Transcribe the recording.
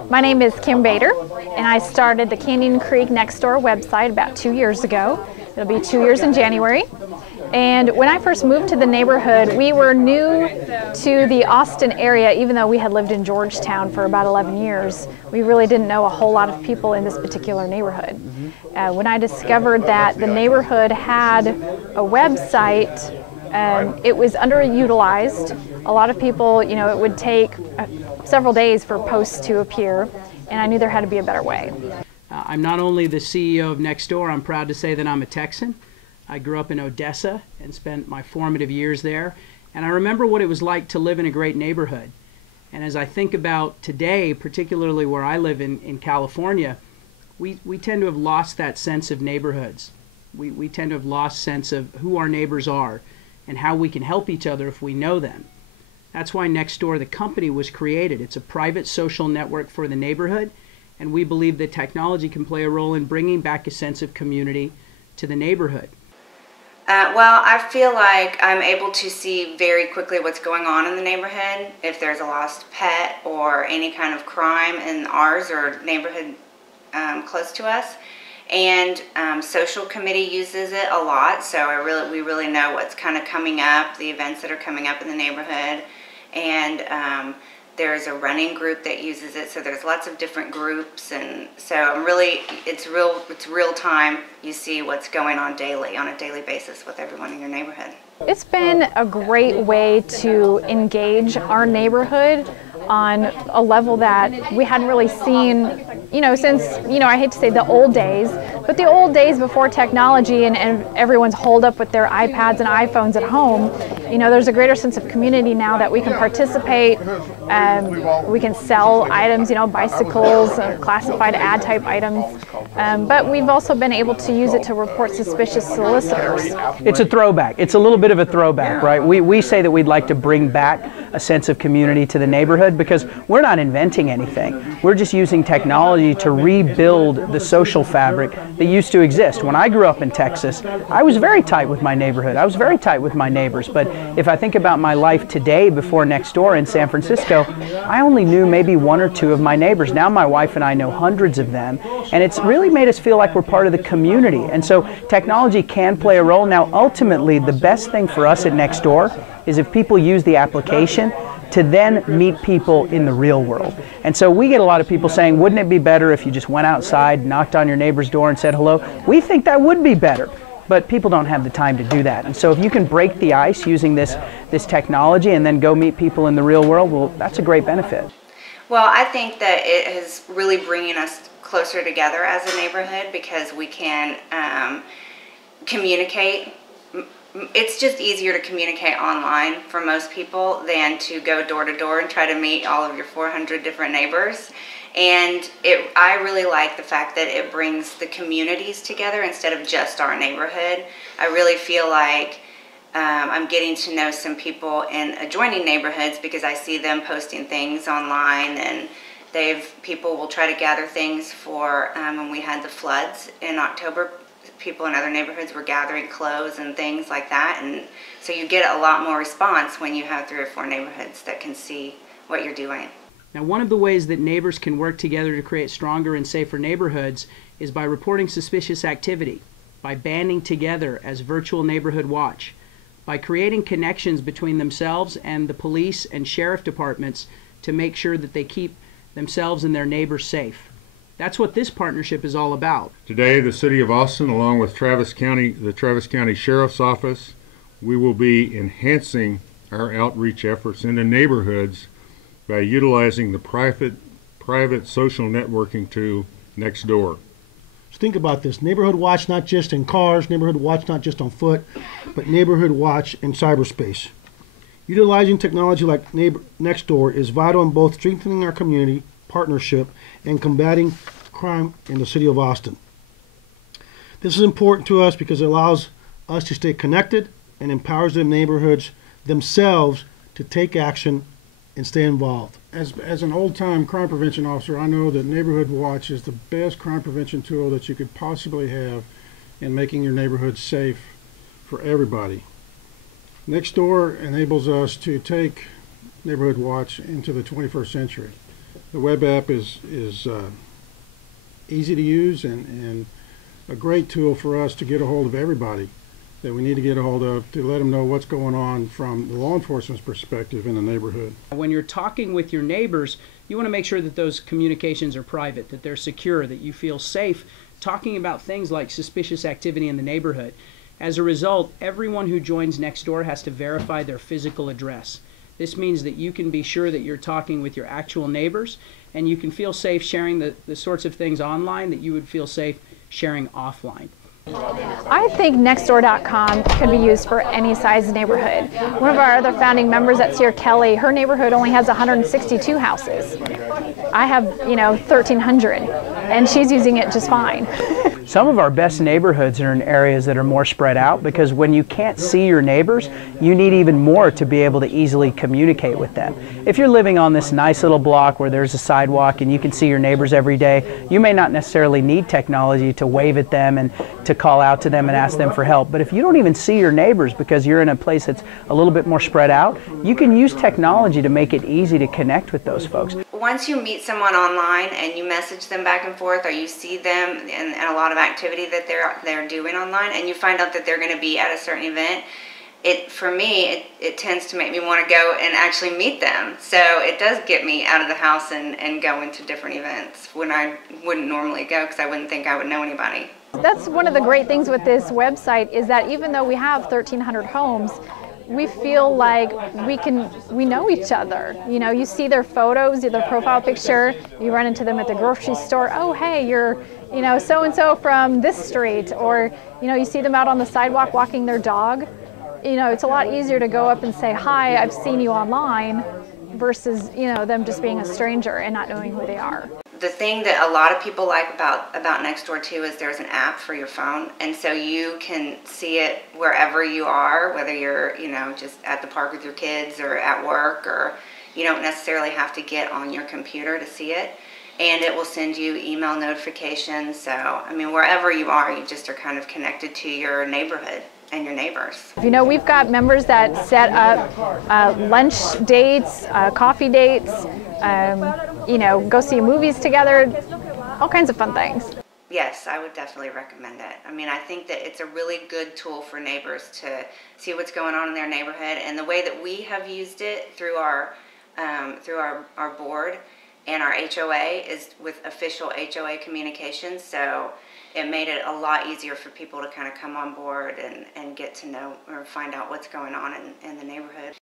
My name is Kim Bader, and I started the Canyon Creek Nextdoor website about 2 years ago. It'll be 2 years in January. And when I first moved to the neighborhood, we were new to the Austin area, even though we had lived in Georgetown for about 11 years. We really didn't know a whole lot of people in this particular neighborhood. When I discovered that the neighborhood had a website, it was underutilized. A lot of people, it would take several days for posts to appear, and I knew there had to be a better way. I'm not only the CEO of Nextdoor, I'm proud to say that I'm a Texan. I grew up in Odessa and spent my formative years there, and I remember what it was like to live in a great neighborhood. And as I think about today, particularly where I live in California, we tend to have lost that sense of neighborhoods. We tend to have lost sense of who our neighbors are and how we can help each other if we know them. That's why Nextdoor, the company, was created. It's a private social network for the neighborhood, and we believe that technology can play a role in bringing back a sense of community to the neighborhood. Well, I feel like I'm able to see very quickly what's going on in the neighborhood, if there's a lost pet or any kind of crime in ours or neighborhood close to us. And social committee uses it a lot, so we really know what's kind of coming up, the events that are coming up in the neighborhood. And there's a running group that uses it, so there's lots of different groups, and so it's real time. You see what's going on on a daily basis with everyone in your neighborhood. It's been a great way to engage our neighborhood on a level that we hadn't really seen, since, I hate to say the old days, but the old days before technology and everyone's holed up with their iPads and iPhones at home. There's a greater sense of community now that we can participate, we can sell items, bicycles, classified ad type items, but we've also been able to use it to report suspicious solicitors. It's a throwback. It's a little bit of a throwback, right? We say that we'd like to bring back a sense of community to the neighborhood because we're not inventing anything. We're just using technology to rebuild the social fabric that used to exist. When I grew up in Texas, I was very tight with my neighborhood. I was very tight with my neighbors. But if I think about my life today before Nextdoor in San Francisco, I only knew maybe one or two of my neighbors. Now my wife and I know hundreds of them, and it's really made us feel like we're part of the community. And so technology can play a role. Now ultimately, the best thing for us at Nextdoor is if people use the application to then meet people in the real world. And so we get a lot of people saying, wouldn't it be better if you just went outside, knocked on your neighbor's door and said hello? We think that would be better, but people don't have the time to do that. And so if you can break the ice using this technology and then go meet people in the real world, well, that's a great benefit. Well, I think that it is really bringing us closer together as a neighborhood because we can communicate. It's just easier to communicate online for most people than to go door to door and try to meet all of your 400 different neighbors. And I really like the fact that it brings the communities together instead of just our neighborhood. I really feel like I'm getting to know some people in adjoining neighborhoods because I see them posting things online, and people will try to gather things for when we had the floods in October. People in other neighborhoods were gathering clothes and things like that, and so you get a lot more response when you have 3 or 4 neighborhoods that can see what you're doing. Now, one of the ways that neighbors can work together to create stronger and safer neighborhoods is by reporting suspicious activity, by banding together as virtual neighborhood watch, by creating connections between themselves and the police and sheriff departments to make sure that they keep themselves and their neighbors safe. That's what this partnership is all about. Today, the City of Austin, along with the Travis County Sheriff's Office, we will be enhancing our outreach efforts into neighborhoods by utilizing the private social networking tool Nextdoor. So think about this. Neighborhood watch not just in cars, neighborhood watch not just on foot, but neighborhood watch in cyberspace. Utilizing technology like Nextdoor is vital in both strengthening our community partnership and combating crime in the city of Austin. This is important to us because it allows us to stay connected and empowers the neighborhoods themselves to take action and stay involved. As an old-time crime prevention officer, I know that Neighborhood Watch is the best crime prevention tool that you could possibly have in making your neighborhood safe for everybody. Nextdoor enables us to take Neighborhood Watch into the 21st century. The web app is easy to use and a great tool for us to get a hold of everybody that we need to get a hold of to let them know what's going on from the law enforcement's perspective in the neighborhood. When you're talking with your neighbors, you want to make sure that those communications are private, that they're secure, that you feel safe talking about things like suspicious activity in the neighborhood. As a result, everyone who joins Nextdoor has to verify their physical address. This means that you can be sure that you're talking with your actual neighbors, and you can feel safe sharing the sorts of things online that you would feel safe sharing offline. I think Nextdoor.com can be used for any size neighborhood. One of our other founding members at Sierra Kelly, her neighborhood only has 162 houses. I have, 1,300, and she's using it just fine. Some of our best neighborhoods are in areas that are more spread out, because when you can't see your neighbors, you need even more to be able to easily communicate with them. If you're living on this nice little block where there's a sidewalk and you can see your neighbors every day, you may not necessarily need technology to wave at them and to call out to them and ask them for help. But if you don't even see your neighbors because you're in a place that's a little bit more spread out, you can use technology to make it easy to connect with those folks. Once you meet someone online and you message them back and forth, or you see them in a lot of activity that they're doing online, and you find out that they're going to be at a certain event, for me it tends to make me want to go and actually meet them. So it does get me out of the house and go into different events when I wouldn't normally go, because I wouldn't think I would know anybody. That's one of the great things with this website, is that even though we have 1,300 homes, we feel like we know each other. You see their photos, their profile picture, you run into them at the grocery store, oh hey, you're so-and-so from this street, or you see them out on the sidewalk walking their dog. It's a lot easier to go up and say, hi, I've seen you online, versus them just being a stranger and not knowing who they are. The thing that a lot of people like about Nextdoor too is there's an app for your phone, and so you can see it wherever you are, whether you're just at the park with your kids or at work, or you don't necessarily have to get on your computer to see it, and it will send you email notifications. So I mean, wherever you are, you just are kind of connected to your neighborhood and your neighbors. We've got members that set up lunch dates, coffee dates, go see movies together, all kinds of fun things. Yes, I would definitely recommend it. I mean, I think that it's a really good tool for neighbors to see what's going on in their neighborhood, and the way that we have used it through our board and our HOA is with official HOA communications. So it made it a lot easier for people to kind of come on board and get to know or find out what's going on in the neighborhood.